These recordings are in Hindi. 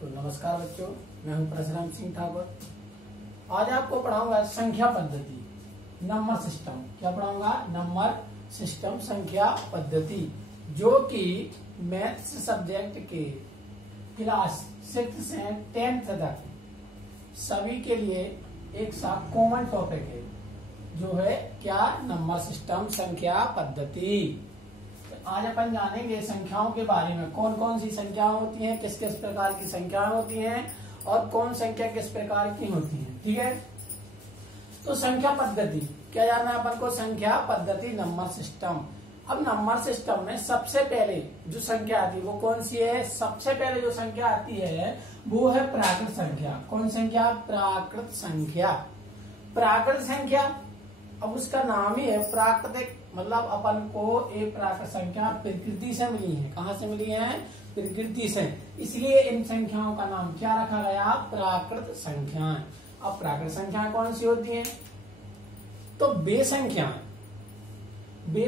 तो नमस्कार बच्चों, मैं हूं परशुराम सिंह ठाकुर। आज आपको पढ़ाऊंगा संख्या पद्धति, नंबर सिस्टम। क्या पढ़ाऊंगा? नंबर सिस्टम, संख्या पद्धति, जो कि मैथ्स सब्जेक्ट के क्लास 6 से 10th तक सभी के लिए एक सा कॉमन टॉपिक है, जो है क्या? नंबर सिस्टम, संख्या पद्धति। आज अपन जानेंगे संख्याओं के बारे में, कौन कौन सी संख्या होती हैं, किस किस प्रकार की संख्याएं होती हैं और कौन संख्या किस प्रकार की होती है। ठीक है, तो संख्या पद्धति क्या जानना है अपन को? संख्या पद्धति, नंबर सिस्टम। अब नंबर सिस्टम में सबसे पहले जो संख्या आती है वो कौन सी है? सबसे पहले जो संख्या आती है वो है प्राकृत संख्या। कौन संख्या? प्राकृत संख्या। प्राकृत संख्या, अब उसका नाम ही है प्राकृतिक, मतलब अपन को एक प्राकृत संख्या प्रकृति से मिली है। कहाँ से मिली है? प्रकृति से। इसलिए इन संख्याओं का नाम क्या रखा गया? प्राकृत संख्याएं। अब प्राकृत संख्याएं कौन सी होती हैं? तो वे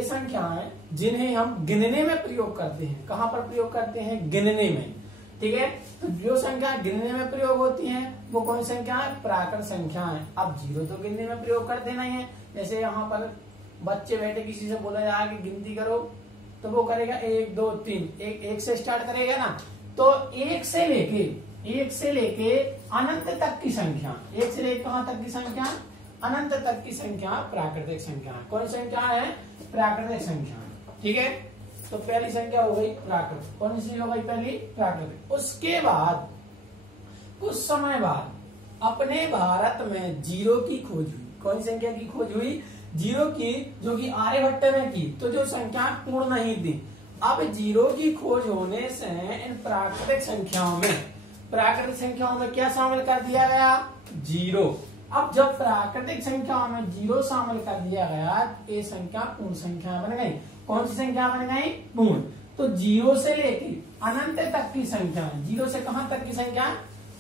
संख्याएं जिन्हें हम गिनने में प्रयोग करते हैं। कहाँ पर प्रयोग करते हैं? गिनने में। ठीक है, तो जो संख्या गिनने में प्रयोग होती हैं वो कौन संख्या है? प्राकृत संख्याएं। अब जीरो तो गिनने में प्रयोग करते नहीं है। जैसे यहाँ पर बच्चे बैठे, किसी से बोला जाए कि गिनती करो तो वो करेगा 1 2 3, एक से स्टार्ट करेगा ना। तो एक से लेके अनंत तक की संख्या, एक से लेके कहां तक की संख्या? अनंत तक की संख्या प्राकृतिक संख्या। कौन संख्या है? प्राकृतिक संख्या। ठीक है, तो पहली संख्या हो गई प्राकृत। कौन सी हो गई? पहली प्राकृतिक। उसके बाद कुछ समय बाद अपने भारत में जीरो की खोज हुई। कौन संख्या की खोज हुई? जीरो की, जो कि आर्यभट्ट ने की। तो जो संख्या पूर्ण नहीं थी, अब जीरो की खोज होने से इन प्राकृतिक संख्याओं में क्या शामिल कर दिया गया? जीरो। अब जब प्राकृतिक संख्याओं में जीरो शामिल कर दिया गया, ये संख्या पूर्ण संख्या बन गई। कौन सी संख्या बन गई? पूर्ण। तो जीरो से लेके अनंत तक की संख्या, जीरो से कहां तक की संख्या?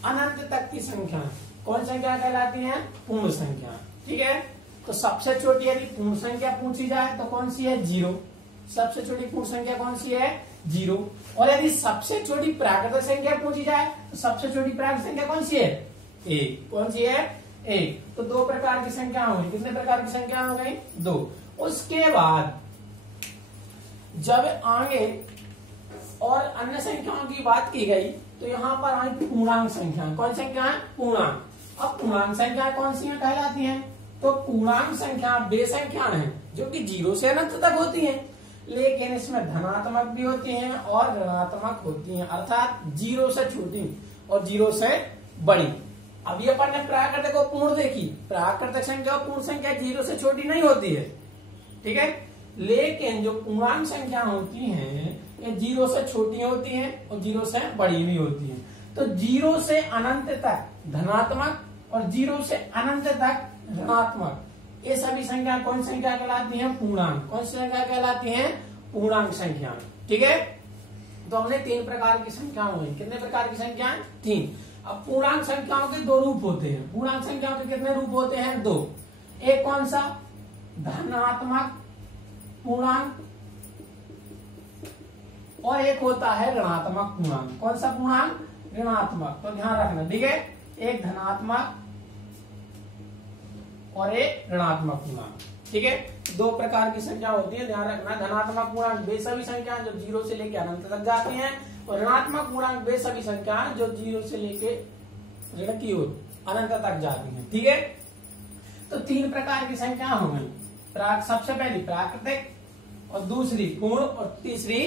अनंत तक की संख्या कौन संख्या कहलाती है? पूर्ण संख्या। ठीक है, तो सबसे छोटी यदि पूर्ण संख्या पूछी जाए तो कौन सी है? जीरो। सबसे छोटी पूर्ण संख्या कौन सी है? जीरो। और यदि सबसे छोटी प्राकृतिक संख्या पूछी जाए तो सबसे छोटी प्राकृतिक संख्या कौन सी है? एक। कौन सी है? एक। तो दो प्रकार की संख्या हो गई। कितने प्रकार की संख्या हो गई? दो। उसके बाद जब आगे और अन्य संख्याओं की बात की गई तो यहाँ पर आई पूर्णांक संख्या। कौन संख्या है? पूर्णांक। अब पूर्णांक संख्या कौन सी कहलाती है? तो पूर्णांक संख्या वे संख्या है जो कि जीरो से अनंत तक होती हैं, लेकिन इसमें धनात्मक भी होती हैं और ऋणात्मक होती हैं, अर्थात जीरो से छोटी और जीरो से बड़ी। अभी अपन ने प्राकृतिक और पूर्ण देखी। प्राकृतिक संख्या और पूर्ण संख्या जीरो से छोटी नहीं होती है। ठीक है, लेकिन जो पूर्णांक संख्या होती हैं ये जीरो से छोटी होती हैं और जीरो से बड़ी भी होती हैं। तो जीरो से अनंत तक धनात्मक और जीरो से अनंत तक ऋणात्मक, ये सभी संख्या कौन संख्या कहलाती है? पूर्णांक। कौन सी संख्या कहलाती है? पूर्णांक संख्या। ठीक है, तो हमने तीन प्रकार की संख्या हुई। कितने प्रकार की संख्या? तीन। अब पूर्णांक संख्याओं के दो रूप होते हैं। पूर्णांक संख्याओं के कितने रूप होते हैं? दो। एक कौन सा? धनात्मक पूर्णांक, और एक होता है ऋणात्मक पूर्णांक। कौन सा पूर्णांक? ऋणात्मक। तो ध्यान रखना। ठीक है, एक धनात्मक और एक ऋणात्मक पूर्णांक। ठीक है, दो प्रकार की संख्या होती है, ध्यान रखना। धनात्मक पूर्णांक वे सभी संख्या जो जीरो से लेकर अनंत तक जाती हैं, और ऋणात्मक पूर्णांक वे सभी संख्या जो जीरो से लेके ऋण की ओर अनंत तक जाती हैं। ठीक है, तो तीन प्रकार की संख्या हो गई। सबसे पहली प्राकृतिक, और दूसरी पूर्ण, और तीसरी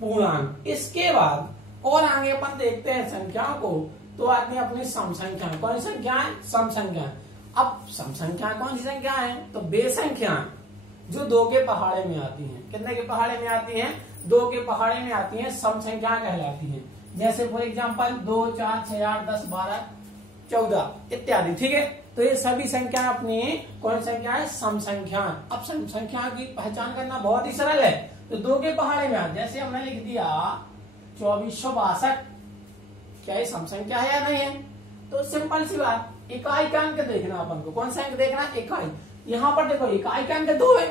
पूर्णांक। इसके बाद और आगे अपन देखते हैं संख्याओं को, तो आती है अपनी सम संख्या। कौन संख्या है? सम संख्या। अब सम संख्या कौन सी संख्या है? तो वे संख्या जो दो के पहाड़े में आती हैं। कितने के पहाड़े में आती हैं? दो के पहाड़े में आती हैं, सम संख्या कहलाती हैं। जैसे फॉर एग्जांपल 2 4 6 8 10 12 14 इत्यादि। ठीक है, तो ये सभी संख्या अपनी कौन संख्या है? सम संख्या। अब सम संख्या की पहचान करना बहुत ही सरल है। तो दो के पहाड़े में आती, जैसे हमने लिख दिया 2462, क्या ये सम संख्या है या नहीं है? तो सिंपल सी बात, इकाई का अंक देखना अपन को। कौन सा अंक देखना? इकाई। यहाँ पर देखो इकाई का अंक 2 है,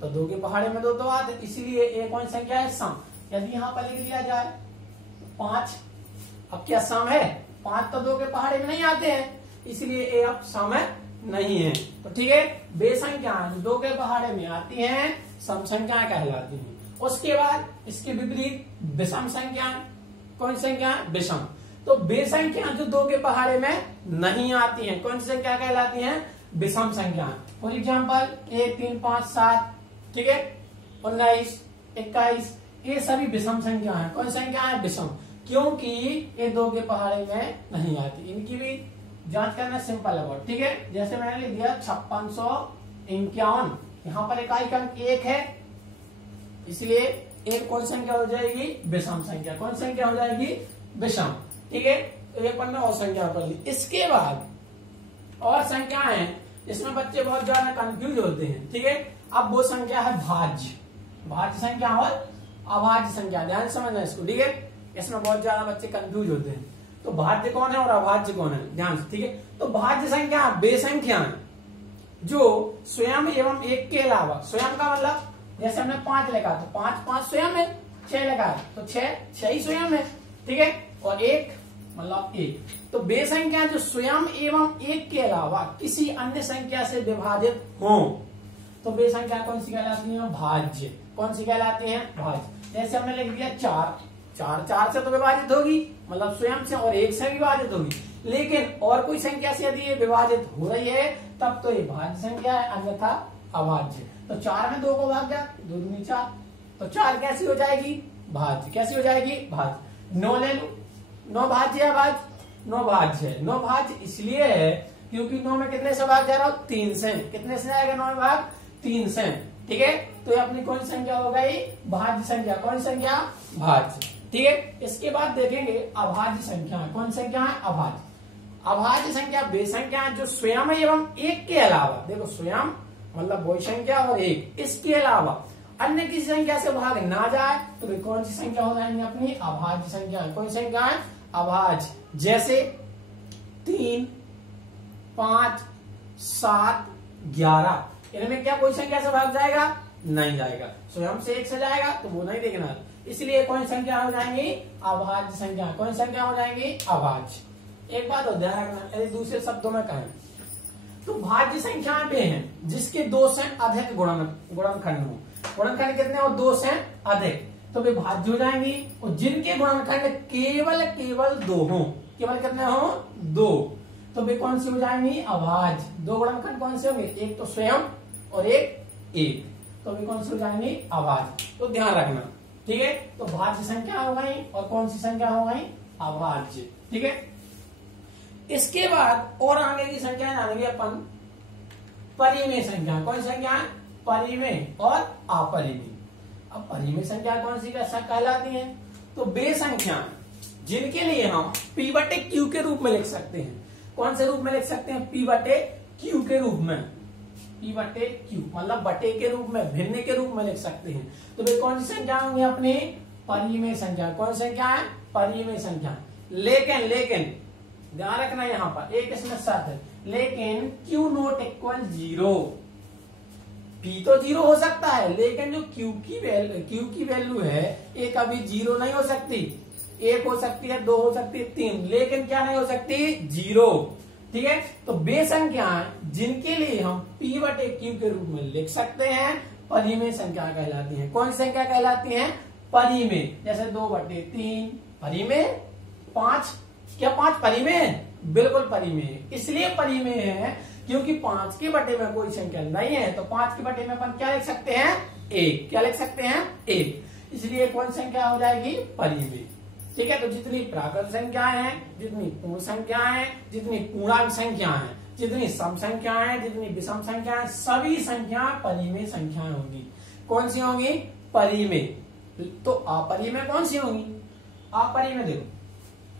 तो दो के पहाड़े में दो आते, इसलिए एक कौन संख्या है? सम। यदि यहाँ पर लिख दिया जाए 5, अब क्या सम है? 5 तो 2 के पहाड़े में नहीं आते हैं, इसलिए ये अब सम नहीं है। तो ठीक है, बेसंख्याएं जो 2 के पहाड़े में आती हैं सम संख्याएं कहलाती हैं। उसके बाद इसके विपरीत विषम संख्याएं। कौन सी संख्या? विषम। तो बेसंख्या जो 2 के पहाड़े में नहीं आती हैं कौन सी संख्या कहलाती हैं? विषम संख्या। फॉर एग्जाम्पल 1, 3, 5, 7, ठीक है, 19, 21, ये सभी विषम संख्या है। कौन संख्या है? विषम, क्योंकि ये 2 के पहाड़े में नहीं आती। इनकी भी जांच करना सिंपल है बहुत, ठीक है। जैसे मैंने लिख दिया 5651, यहाँ पर इकाई का अंक 1 है, इसलिए एक कौन संख्या हो जाएगी? विषम संख्या। कौन संख्या हो जाएगी? विषम, ठीक है। तो एक पन्ना और संख्या पर ली। इसके बाद और संख्या है इसमें बच्चे बहुत ज्यादा कंफ्यूज होते हैं, ठीक है। अब वो संख्या है भाज्य, भाज्य संख्या और अभाज्य संख्या। ध्यान से समझना इसको, ठीक है। इसमें बहुत ज्यादा बच्चे कंफ्यूज होते हैं। तो भाज्य कौन है और अभाज्य कौन है, ध्यान से, ठीक है। तो भाज्य संख्या वे संख्या जो स्वयं एवं एक के अलावा, स्वयं का मतलब जैसे हमने 5 लिखा तो 5 स्वयं है, 6 लिखा तो 6 ही स्वयं है, ठीक है। और 1 मतलब 1। तो वे संख्या जो स्वयं एवं एक के अलावा किसी अन्य संख्या से विभाजित हो तो वे संख्या कौन सी कहलाती है? भाज्य। कौन सी कहलाती है? भाज्य। जैसे हमने लिख दिया 4 से तो विभाजित होगी, मतलब स्वयं से, और 1 से विभाजित होगी। लेकिन और कोई संख्या से यदि ये विभाजित हो रही है तब तो ये भाज्य संख्या है, अन्यथा अभाज्य। तो 4 में 2 को भाग गया, 2 दूनी 4, तो 4 कैसी हो जाएगी? भाज्य। कैसी हो जाएगी? भाज्य। 9 ले लो, 9 भाज्य है भाज्य? 9 भाज्य है। 9 भाज्य इसलिए है क्योंकि 9 में कितने से भाग जा रहा हो? 3 से। कितने से जाएगा 9 में भाग? 3 से, ठीक है। तो ये अपनी कौन संख्या हो गई? भाज्य संख्या। कौन संख्या? भाज्य, ठीक है। इसके बाद देखेंगे अभाज्य संख्या। कौन संख्या है? अभाज्य। अभाज्य संख्या वे संख्या जो स्वयं एवं एक के अलावा, देखो स्वयं मतलब वही संख्या और एक, इसके अलावा अन्य किसी संख्या से भाग ना जाए तो वे कौन सी संख्या हो जाएंगे? अपनी अभाज्य संख्या। कौन संख्या है? अभाज्य। जैसे 3, 5, 7, 11, इनमें क्या कोई संख्या से भाग जाएगा? नहीं जाएगा। स्वयं से 1 से जाएगा तो वो नहीं देखना, इसलिए कौन संख्या हो जाएंगी? अभाज्य संख्या। कौन संख्या हो जाएंगी? अभाज्य। एक बात हो ध्यान रखना, यदि दूसरे शब्दों में कहें तो भाज्य संख्याएं वे हैं जिसके 2 से अधिक गुणनखंड हो। गुणनखंड कितने हो? 2 से अधिक, तो वे भाज्य हो जाएंगी। और जिनके गुणनखंड केवल 2 हो, केवल कितने हो? 2, तो वे कौन सी हो जाएंगी? अभाज्य। 2 गुणनखंड कौन से होंगे? एक तो स्वयं और एक, तो वे कौन सी हो जाएंगी? अभाज्य। तो ध्यान रखना, ठीक है। तो भाज्य संख्या हो गई और कौन सी संख्या हो गई? अभाज्य, ठीक है। इसके बाद और आगे की संख्या जानेंगे अपन परिमेय संख्या। कौन संख्या? परिमेय और अपरिमेय। अब परिमेय संख्या कौन सी कहलाती है? तो वे संख्या जिनके लिए हम P/Q के रूप में लिख सकते हैं। कौन से रूप में लिख सकते हैं? P/Q के रूप में। P/Q मतलब बटे के रूप में, भिन्न के रूप में लिख सकते हैं। तो वे कौन सी संख्या होंगी? अपनी परिमेय संख्या। कौन संख्या है? परिमेय संख्या। लेकिन ध्यान रखना यहाँ पर एक इसमें शर्त है, लेकिन Q नॉट इक्वल 0। P तो 0 हो सकता है, लेकिन जो Q की वैल्यू है ये कभी 0 नहीं हो सकती। 1 हो सकती है, 2 हो सकती है, 3, लेकिन क्या नहीं हो सकती? 0, ठीक है। तो वे संख्याएं जिनके लिए हम P/Q के रूप में लिख सकते हैं परिमेय संख्या कहलाती हैं। कौन संख्या कहलाती हैं? परिमेय। जैसे 2/3 परिमेय, 5 क्या 5 परिमेय है? बिल्कुल परिमेय है। इसलिए परिमेय है क्योंकि 5 के बटे में कोई संख्या नहीं है, तो 5 के बटे में अपन क्या लिख सकते हैं? 1। क्या लिख सकते हैं? 1। इसलिए कौन संख्या हो जाएगी? परिमेय, ठीक है। तो जितनी प्राकृत संख्याएं हैं, जितनी पूर्ण संख्याएं हैं, जितनी पूर्णांक संख्याएं हैं, जितनी सम संख्याएं, जितनी विषम संख्याएं, सभी संख्या परिमेय संख्याएं होंगी। कौन सी होंगी? परिमेय। तो अपरिमेय कौन सी होंगी? अपरिमेय देखो,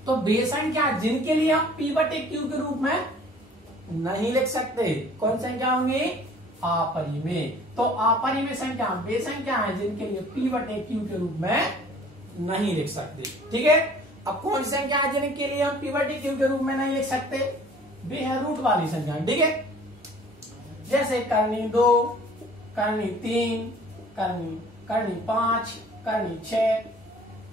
तो वे संख्या जिनके लिए आप P/Q के रूप में नहीं लिख सकते, कौन संख्या होंगी? अपरिमेय। तो अपरिमेय संख्या वे संख्या है जिनके लिए P/Q के रूप में नहीं लिख सकते, ठीक है। अब कौन सी संख्या है जिनके लिए हम P/Q के रूप में नहीं लिख सकते? वे है रूट वाली संख्या, ठीक है। जैसे करनी 2, करनी 3, करनी 5, करनी 6,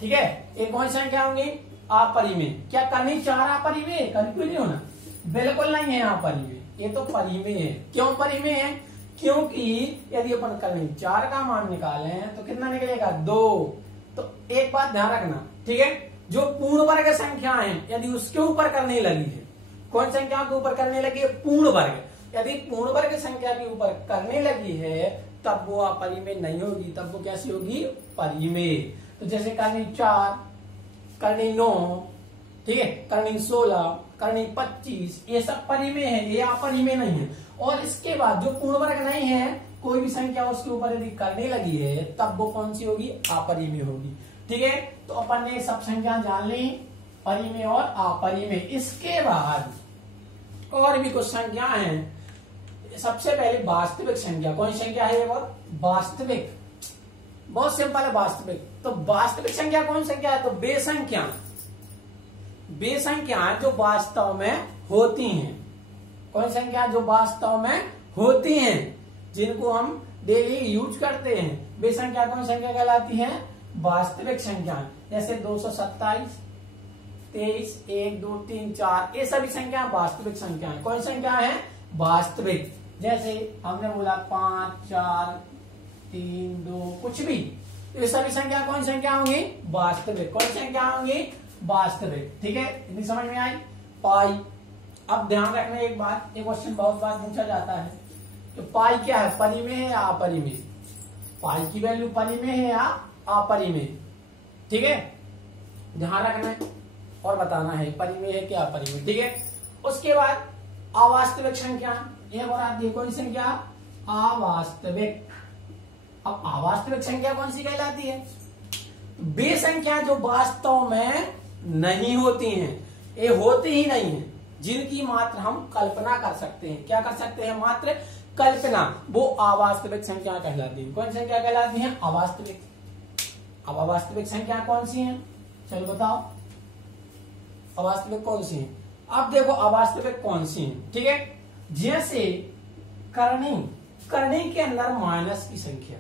ठीक है। ये कौन सी संख्या होंगी? अपरिमेय। क्या करनी 4 अपरिमेय? कंफ्यूज नहीं होना, बिल्कुल नहीं है अपरिमेय, ये तो परिमेय है। क्यों परिमेय है? क्योंकि यदि अपन करनी 4 का मान निकालें तो कितना निकलेगा? 2। तो एक बात ध्यान रखना, ठीक है, जो पूर्ण वर्ग संख्या है यदि उसके ऊपर करने लगी है, कौन संख्या के ऊपर करने लगी है? पूर्ण वर्ग। यदि पूर्ण वर्ग संख्या के ऊपर करने लगी है तब वो अपरिमेय नहीं होगी, तब वो कैसी होगी? परिमेय। तो जैसे करनी 4, करनी 9, ठीक है, करनी 16, करनी 25, ये सब परिमेय है, ये अपरिमेय नहीं है। और इसके बाद जो पूर्ण वर्ग नहीं है, कोई भी संख्या उसके ऊपर यदि करने लगी है तब वो कौन सी होगी? अपरिमेय होगी। ठीक है, तो अपन ने सब संख्या जान ली, परिमेय और अपरिमेय। इसके बाद और भी कुछ संख्या हैं। सबसे पहले वास्तविक संख्या। कौन सी संख्या है? वो वास्तविक, बहुत सिंपल है वास्तविक। तो वास्तविक संख्या कौन संख्या है? तो वे संख्या, वे संख्या जो वास्तव में होती हैं। कौन संख्या? जो वास्तव में होती हैं, जिनको हम डेली यूज करते हैं, वे संख्या कौन संख्या कहलाती है? वास्तविक संख्या। जैसे 227, 23, 1, 2, 3, 4, ये सभी संख्या वास्तविक संख्या है। कौन संख्या है? वास्तविक। जैसे हमने बोला 5, 4, 3, 2, कुछ भी, ये सभी संख्या कौन संख्या होंगी? वास्तविक। कौन संख्या होंगी? वास्तविक। ठीक है, इतनी समझ में आई? पाई। अब ध्यान रखना एक बात, एक क्वेश्चन बहुत बार पूछा जाता है, तो पाई क्या है? परिमेय है या अपरिमेय? पाई की वैल्यू परिमेय है या अपरिमेय? ठीक है, ध्यान रखना है और बताना है परिमेय है क्या अपरिमेय। ठीक है, उसके बाद अवास्तविक संख्या, एक और आती है कौन सी संख्या? अवास्तविक। अब अवास्तविक संख्या कौन सी कहलाती है? वे संख्या जो वास्तव में नहीं होती हैं, ये होती ही नहीं है, जिनकी मात्र हम कल्पना कर सकते हैं। क्या कर सकते हैं? मात्र कल्पना, वो अवास्तविक संख्या कहलाती है। कौन संख्या कहलाती है? अवास्तविक। अब अवास्तविक संख्या कौन सी है? चलो बताओ, अवास्तविक कौन सी है? अब देखो अवास्तविक कौन सी है। ठीक है, जैसे करनी, करनी के अंदर माइनस की संख्या,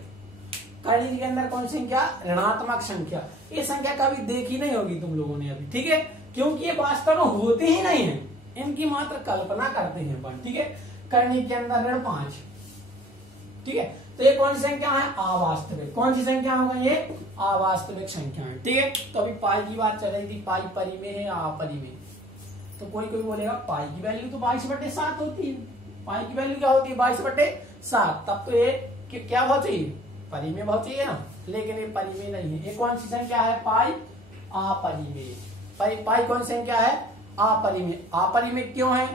करनी के अंदर कौन सी संख्या? ऋणात्मक संख्या। ये संख्या कभी देखी नहीं होगी तुम लोगों ने अभी, ठीक है, क्योंकि ये वास्तव में होती ही नहीं है, इनकी मात्र कल्पना करते हैं अपन। ठीक है, करनी के अंदर ऋण 5, ठीक है, तो ये कौन सी संख्या है? अवास्तविक। कौन सी संख्या होगा? ये अवास्तविक संख्या है। ठीक है, तो अभी पाई की बात चल रही थी, पाई परिमेय है या अपरिमेय? तो कोई कोई बोलेगा पाई की वैल्यू तो 22/7 होती है। पाई की वैल्यू क्या होती है? 22/7। तब तो ये क्या भाव चाहिए? परिमेय भाव चाहिए ना, लेकिन ये परिमेय नहीं है। ये कौन सी संख्या है? पाई अपरिमेय। पाई कौन सी संख्या है? अपरिमेय। अपरिमेय क्यों है?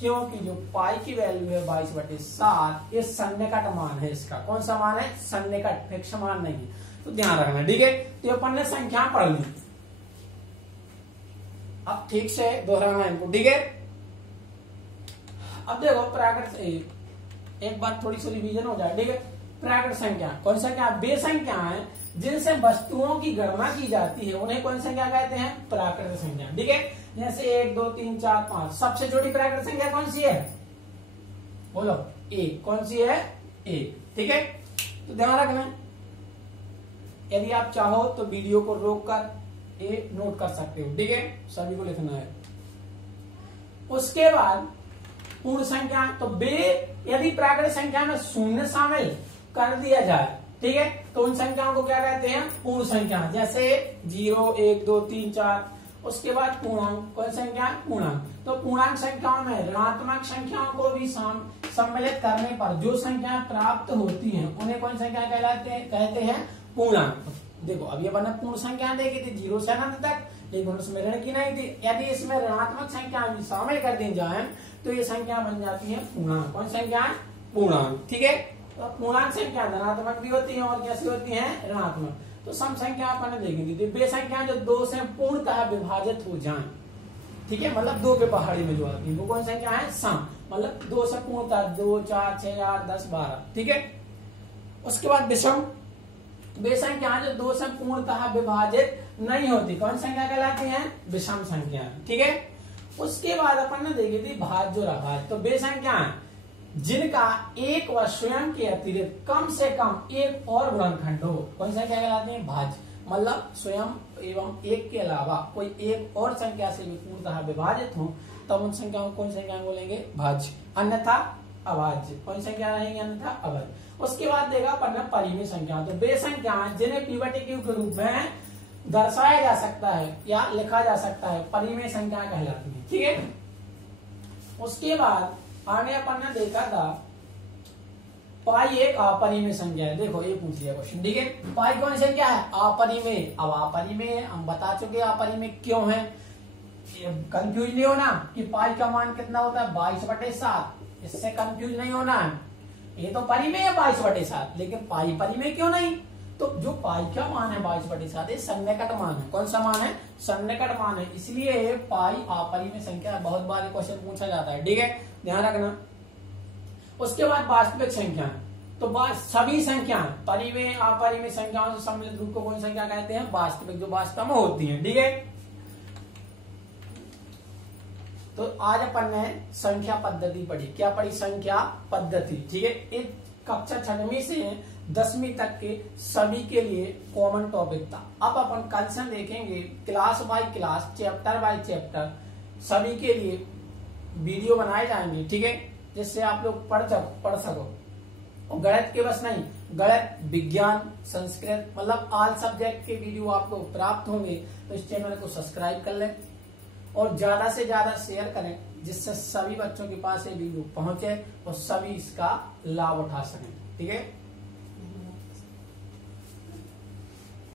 क्योंकि जो पाई की वैल्यू है 22/7, ये सन्निकट मान है इसका। कौन सा मान है? सन्निकट, फिक्स मान नहीं है, तो ध्यान रखना। ठीक है, तो अपन ने संख्या पढ़ ली, अब ठीक से दोहराना इनको। ठीक है, अब देखो प्राकृत, एक बार थोड़ी सी रिवीजन हो जाए। ठीक है, प्राकृत संख्या कौन संख्या? वे संख्या है जिनसे वस्तुओं की गणना की जाती है, उन्हें कौन संख्या कहते हैं? प्राकृत संख्या। ठीक है, जैसे 1, 2, 3, 4, 5, सबसे छोटी प्राकृत संख्या कौन सी है? बोलो, 1। कौन सी है? 1। ठीक है, तो ध्यान रखना, यदि आप चाहो तो वीडियो को रोककर ये नोट कर सकते हो। ठीक है, सभी को लिखना है। उसके बाद पूर्ण संख्या, तो वे यदि प्राकृत संख्या में शून्य शामिल कर दिया जाए, ठीक है, तो उन संख्याओं को क्या कहते हैं? पूर्ण संख्या। जैसे 0, 1, 2, 3, 4, उसके बाद पूर्णांक। कौन संख्या? पूर्णांक। तो पूर्णांक संख्याओं में ऋणात्मक संख्याओं को भी सम्मिलित करने पर जो संख्याएं प्राप्त होती हैं, उन्हें कौन संख्या कहते हैं? पूर्णांक। देखो अभी अपन ने पूर्ण संख्या देखी थी 0 से अनंत तक, लेकिन उसमें ऋण की नहीं थी। यदि इसमें ऋणात्मक संख्या भी शामिल कर दी जाए तो ये संख्या बन जाती है पूर्णांक। कौन संख्या? पूर्णांक। ठीक है, तो पूर्णांक संख्या धनात्मक भी होती है और कैसी होती है? ऋणात्मक। तो सम संख्या अपन ने देखी थी, वे संख्या जो 2 से पूर्णतः विभाजित हो जाए, ठीक है, मतलब 2 के पहाड़ी में जो आती है वो कौन संख्या है? सम, मतलब 2 से पूर्णतः 2, 4, 6, 8, 10, 12। ठीक है, उसके बाद विषम, वे संख्या जो 2 से पूर्णतः विभाजित नहीं होती, कौन संख्या कहलाती है? विषम संख्या। ठीक है, उसके बाद अपन ने देखी थी भाज्य और अभाज्य। तो वे संख्या जिनका एक व स्वयं के अतिरिक्त कम से कम एक और गुणनखंड हो, कौन संख्या कहलाती है? भाज्य। मतलब स्वयं एवं एक के अलावा कोई एक और संख्या से भी पूर्णतः विभाजित हो तब उन संख्याओं को कौन संख्या बोलेंगे? भाज्य, अन्यथा अभाज्य। कौन संख्या रहेंगे? अन्यथा अभाज्य। उसके बाद देगा अपन परिमेय संख्या, तो वे संख्याएं जिन्हें p बटे q के रूप में दर्शाया जा सकता है या लिखा जा सकता है परिमेय संख्या कहलाती है। ठीक है, उसके बाद आगे अपन ने देखा था पाई एक अपरिमेय संख्या है। देखो ये पूछ लिया क्वेश्चन। ठीक है, पाई कौन सी संख्या है? अपरिमेय। अब अपरिमेय हम बता चुके अपरिमेय क्यों है, कंफ्यूज नहीं होना कि पाई का मान कितना होता है? 22/7। इससे कंफ्यूज नहीं होना है, ये तो परिमेय है 22/7, लेकिन पाई परिमेय क्यों नहीं? तो जो पाई का मान है 22/7 ये सन्निकट मान है। कौन सा मान है? सन्निकट मान है, इसलिए पाई अपरिमेय संख्या। बहुत बार क्वेश्चन पूछा जाता है। ठीक है, ध्यान रखना। उसके बाद वास्तविक संख्या, तो सभी संख्याएं परिमेय अपरिमेय संख्याओं से सम्मिलित रूप को कौन संख्या कहते हैं? वास्तविक, जो वास्तव में होती है। ठीक है, तो आज अपन ने संख्या पद्धति पढ़ी। क्या पढ़ी? संख्या पद्धति। ठीक है, एक कक्षा 6वीं से 10वीं तक के सभी के लिए कॉमन टॉपिक था। अब अपन कल से देखेंगे class by class, chapter by chapter, सभी के लिए वीडियो बनाए जाएंगे। ठीक है, जिससे आप लोग पढ़ सको। और गणित के बस नहीं, गणित, विज्ञान, संस्कृत, मतलब ऑल सब्जेक्ट के वीडियो आपको प्राप्त होंगे। तो इस चैनल को सब्सक्राइब कर लें और ज्यादा से ज्यादा शेयर करें, जिससे सभी बच्चों के पास ये वीडियो पहुंचे और सभी इसका लाभ उठा सकें। ठीक है।